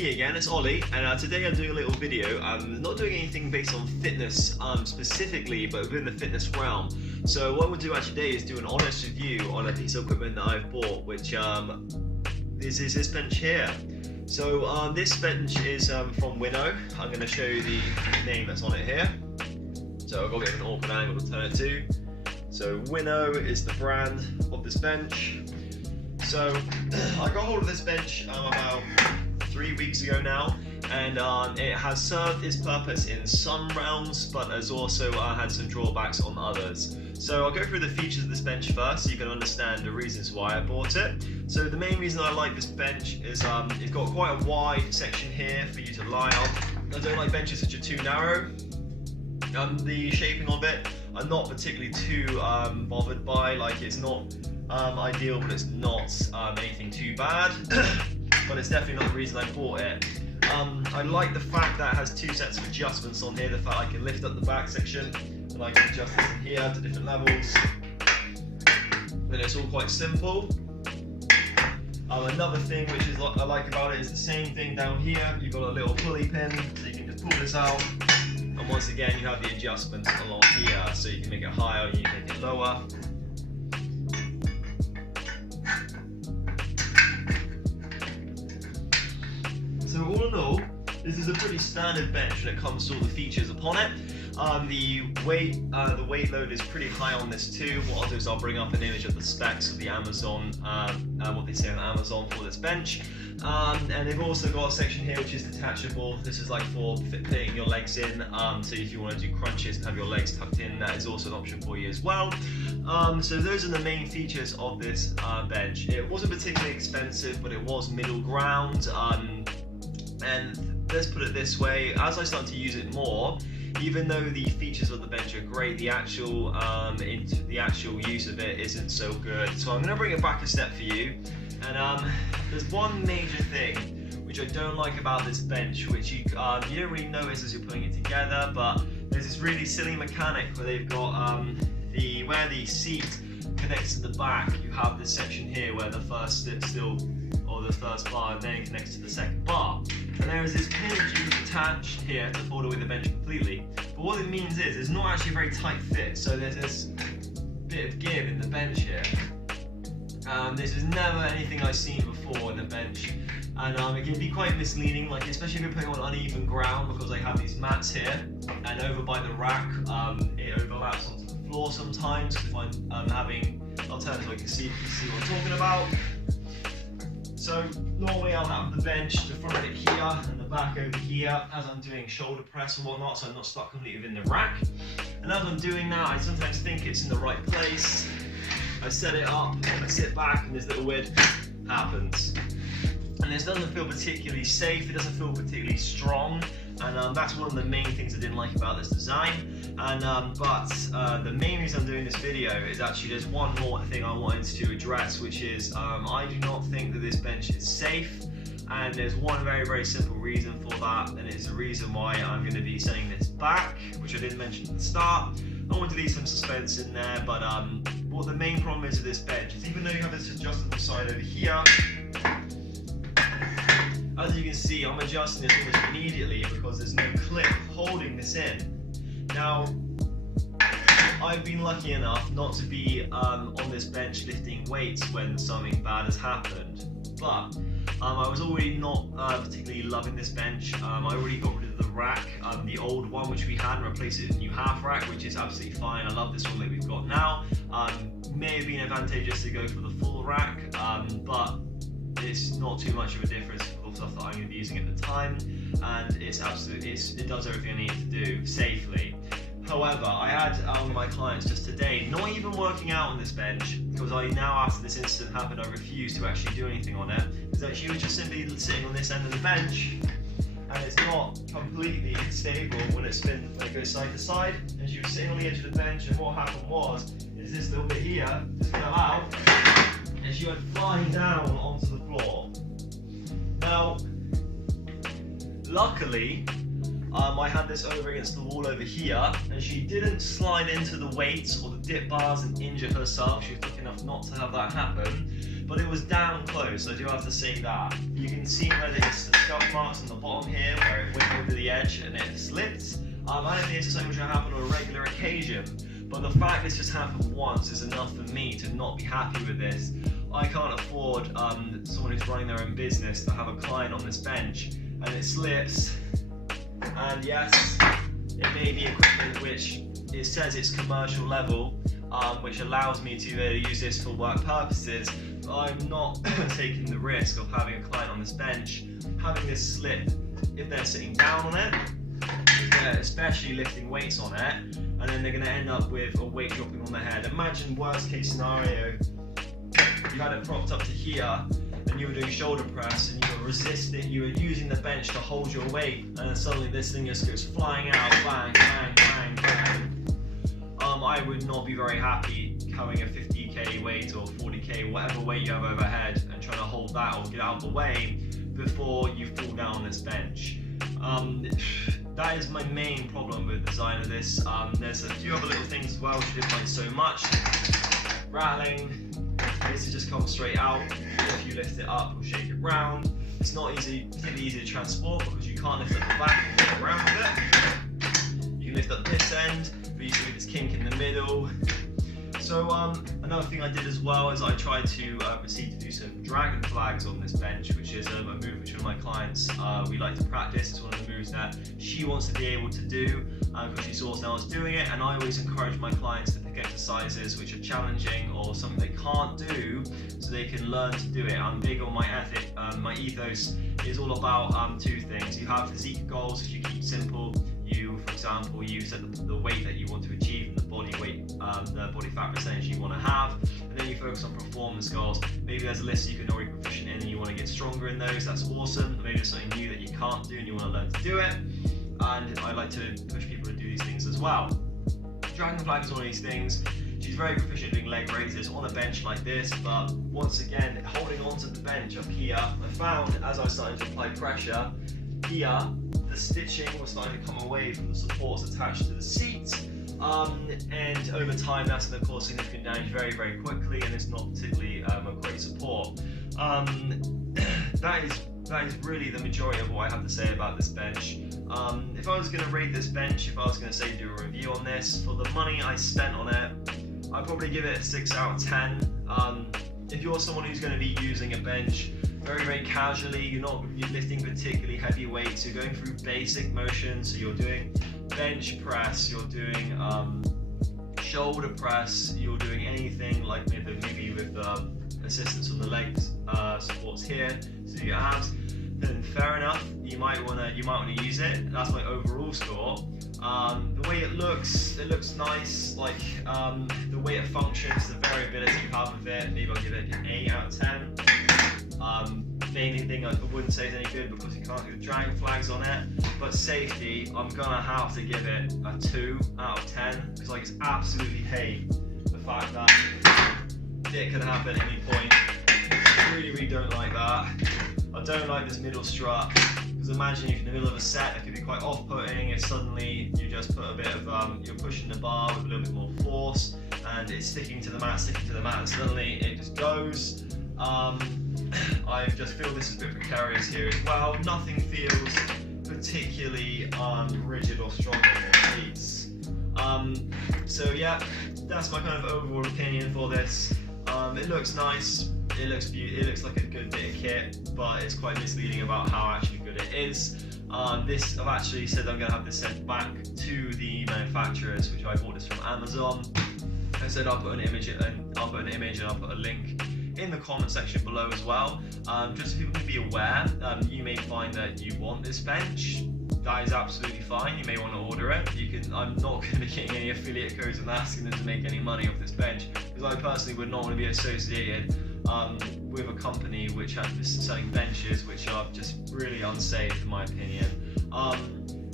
me again, it's Ollie, and today I'm doing a little video. I'm not doing anything based on fitness specifically, but within the fitness realm. So what we'll do actually today is do an honest review on a piece of equipment that I've bought, which is this bench here. So this bench is from Winnow. I'm going to show you the name that's on it here. So I've got a bit of an awkward angle to turn it to. So Winnow is the brand of this bench. So I got hold of this bench about 3 weeks ago now, and it has served its purpose in some realms, but has also had some drawbacks on others. So I'll go through the features of this bench first so you can understand the reasons why I bought it. So the main reason I like this bench is it's got quite a wide section here for you to lie on. I don't like benches which are too narrow. The shaping of it I'm not particularly too bothered by. Like, it's not ideal, but it's not anything too bad. But it's definitely not the reason I bought it. I like the fact that it has two sets of adjustments on here. The fact I can lift up the back section and I can adjust this in here to different levels. And it's all quite simple. Another thing which is I like about it is the same thing down here. You've got a little pulley pin, so you can just pull this out. And once again, you have the adjustments along here, so you can make it higher, you can make it lower. So all in all, this is a pretty standard bench when it comes to all the features upon it. The weight load is pretty high on this too. What I'll do is I'll bring up an image of the specs of the Amazon, what they say on Amazon for this bench. And they've also got a section here which is detachable. This is like for fitting your legs in. So if you want to do crunches and have your legs tucked in, that is also an option for you as well. So those are the main features of this bench. It wasn't particularly expensive, but it was middle ground. And let's put it this way, as I start to use it more, even though the features of the bench are great, the actual use of it isn't so good. So I'm going to bring it back a step for you. And there's one major thing which I don't like about this bench, which you don't really notice as you're putting it together, but there's this really silly mechanic where they've got where the seat connects to the back. You have this section here where the first bar then connects to the second bar. And there is this pin which you can attach here to fold away the bench completely. But what it means is it's not actually a very tight fit, so there's this bit of give in the bench here. This is never anything I've seen before in a bench, and it can be quite misleading, like especially if you're putting on uneven ground, because I have these mats here, and over by the rack, it overlaps onto the floor sometimes. If I'm having, I'll turn so I can see what I'm talking about. So normally I'll have the bench, the front of it here and the back over here as I'm doing shoulder press and whatnot, so I'm not stuck completely within the rack. And as I'm doing that, I sometimes think it's in the right place. I set it up, I sit back, and this little weird happens. And this doesn't feel particularly safe, it doesn't feel particularly strong, and that's one of the main things I didn't like about this design. And the main reason I'm doing this video is actually there's one more thing I wanted to address, which is I do not think that this bench is safe, and there's one very, very simple reason for that, and it's the reason why I'm going to be sending this back, which I didn't mention at the start. I want to leave some suspense in there, but what the main problem is with this bench is, even though you have this adjustable side over here, as you can see, I'm adjusting this almost immediately because there's no clip holding this in. Now, I've been lucky enough not to be on this bench lifting weights when something bad has happened, but I was already not particularly loving this bench. I already got rid of the rack, the old one which we had, and replaced it with a new half rack, which is absolutely fine. I love this one that we've got now. May have been advantageous to go for the full rack, but it's not too much of a difference for the stuff that I'm going to be using at the time, and it does everything I need to do safely. However, I had one of my clients just today not even working out on this bench, because I now, after this incident happened, I refused to actually do anything on it, is that she was just simply sitting on this end of the bench, and it's not completely stable when it goes side to side, and she was sitting on the edge of the bench, and what happened was, is this little bit here just fell out, and she went flying down onto the floor. Now, luckily, I had this over against the wall over here, and she didn't slide into the weights or the dip bars and injure herself. She was lucky enough not to have that happen. but it was damn close, I do have to say that. You can see where there's the scuff marks on the bottom here, where it went over the edge and it slipped. I don't think it's something which will happen on a regular occasion, but the fact this just happened once is enough for me to not be happy with this. I can't afford someone who's running their own business to have a client on this bench and it slips. And yes, it may be equipment which it says it's commercial level, which allows me to use this for work purposes. But I'm not taking the risk of having a client on this bench, having this slip if they're sitting down on it, if they're especially lifting weights on it, and then they're going to end up with a weight dropping on their head. Imagine worst case scenario, you had it propped up to here, and you were doing shoulder press, and you were resisting, you were using the bench to hold your weight, and then suddenly this thing just goes flying out, bang, bang, bang, bang. I would not be very happy having a 50k weight or 40k, whatever weight you have overhead, and trying to hold that or get out of the way before you fall down on this bench. That is my main problem with the design of this. There's a few other little things as well which I didn't like so much. Rattling, this just comes straight out. If you lift it up or shake it round, it's not particularly easy to transport because you can't lift up the back and get around with it. You can lift up this end, but you see this kink in the middle. So another thing I did as well is I tried to proceed to do some dragon flags on this bench, which is a move which one of my clients we like to practice. It's one of the moves that she wants to be able to do because she saw someone else doing it, and I always encourage my clients to pick exercises which are challenging or something they can't do so they can learn to do it. I'm big on my ethic, my ethos is all about two things. You have physique goals, which you keep simple. You, for example, you set the weight that you want to achieve and the body weight, the body fat percentage you want to have, and then you focus on performance goals. Maybe there's a list you can already be proficient in and you want to get stronger in those, that's awesome. Maybe there's something new that you can't do and you want to learn to do it, and I like to push people to do these things as well. Dragon flag is one of these things. She's very proficient doing leg raises on a bench like this, but once again, holding onto the bench up here, I found as I started to apply pressure, here, the stitching was starting to come away from the supports attached to the seat, and over time that's going to cause significant damage very, very quickly, and it's not particularly a great support. That is really the majority of what I have to say about this bench. If I was going to rate this bench, if I was going to say do a review on this, for the money I spent on it, I'd probably give it a 6 out of 10. If you're someone who's going to be using a bench very, very casually, you're not lifting particularly heavy weights, you're going through basic motions, so you're doing bench press, you're doing shoulder press, you're doing anything like maybe with assistance on the legs, supports here, so your abs, then fair enough, you might want to use it. That's my overall score. The way it looks nice, like the way it functions, the variability you have with it, maybe I'll give it an 8 out of 10. Main thing I wouldn't say is any good because you can't do the dragon flags on it, but safety, I'm gonna have to give it a 2 out of 10 because I just absolutely hate the fact that it can happen at any point. I really don't like that. I don't like this middle strut because imagine if in the middle of a set it could be quite off-putting if suddenly you just put a bit of you're pushing the bar with a little bit more force and it's sticking to the mat, and suddenly it just goes. I just feel this is a bit precarious here as well. Nothing feels particularly rigid or strong in the seats. So yeah, that's my kind of overall opinion for this. It looks nice, it looks like a good bit of kit, but it's quite misleading about how actually good it is. I've actually said I'm going to have this sent back to the manufacturers, which I bought this from Amazon. I said I'll put an image and I'll put a link in the comment section below as well, just so people can be aware. You may find that you want this bench, that is absolutely fine, you may want to order it. I'm not going to be getting any affiliate codes and asking them to make any money off this bench, because I personally would not want to be associated with a company which has selling benches which are just really unsafe in my opinion.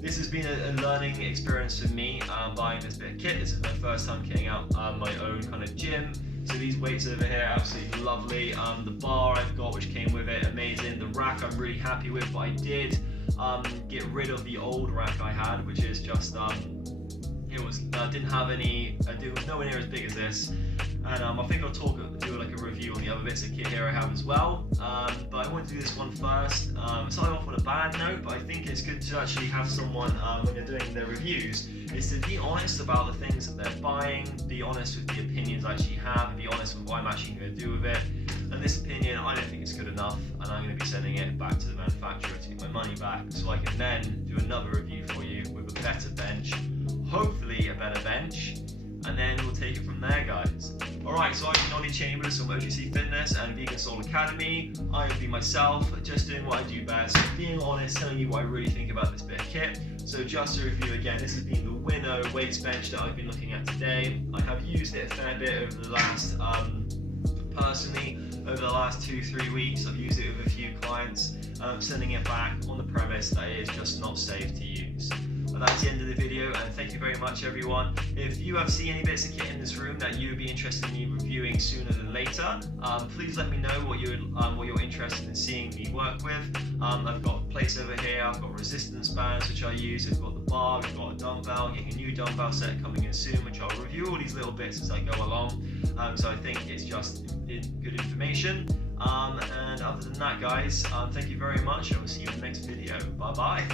This has been a learning experience for me, buying this bit of kit. This is my first time kitting out my own kind of gym. So these weights over here are absolutely lovely. The bar I've got which came with it, amazing. The rack I'm really happy with, but I did get rid of the old rack I had, which is just, it was nowhere near as big as this. and I think I'll do like a review on the other bits of kit here I have as well. But I want to do this one first. Starting off on a bad note, but I think it's good to actually have someone when you're doing their reviews, is to be honest about the things that they're buying, be honest with the opinions I actually have, and be honest with what I'm actually going to do with it. And this opinion, I don't think it's good enough, and I'm going to be sending it back to the manufacturer to get my money back, so I can then do another review for you with a better bench, hopefully a better bench, and then we'll take it from there, guys. Alright, so I've been Ollie Chambers from OGC Fitness and Vegan Soul Academy. I will be myself, just doing what I do best, being honest, telling you what I really think about this bit of kit. So just to review again, this has been the Winnow weights bench that I've been looking at today. I have used it a fair bit over the last, personally, over the last 2-3 weeks. I've used it with a few clients, sending it back on the premise that it is just not safe to use. But that's the end of the video, and thank you very much, everyone. If you have seen any bits of kit in this room that you would be interested in me reviewing sooner than later, please let me know what you're interested in seeing me work with. I've got plates over here, I've got resistance bands which I use, I've got the bar, I've got a dumbbell, getting a new dumbbell set coming in soon, which I'll review all these little bits as I go along. So I think it's just good information. And other than that, guys, thank you very much. I will see you in the next video. Bye bye.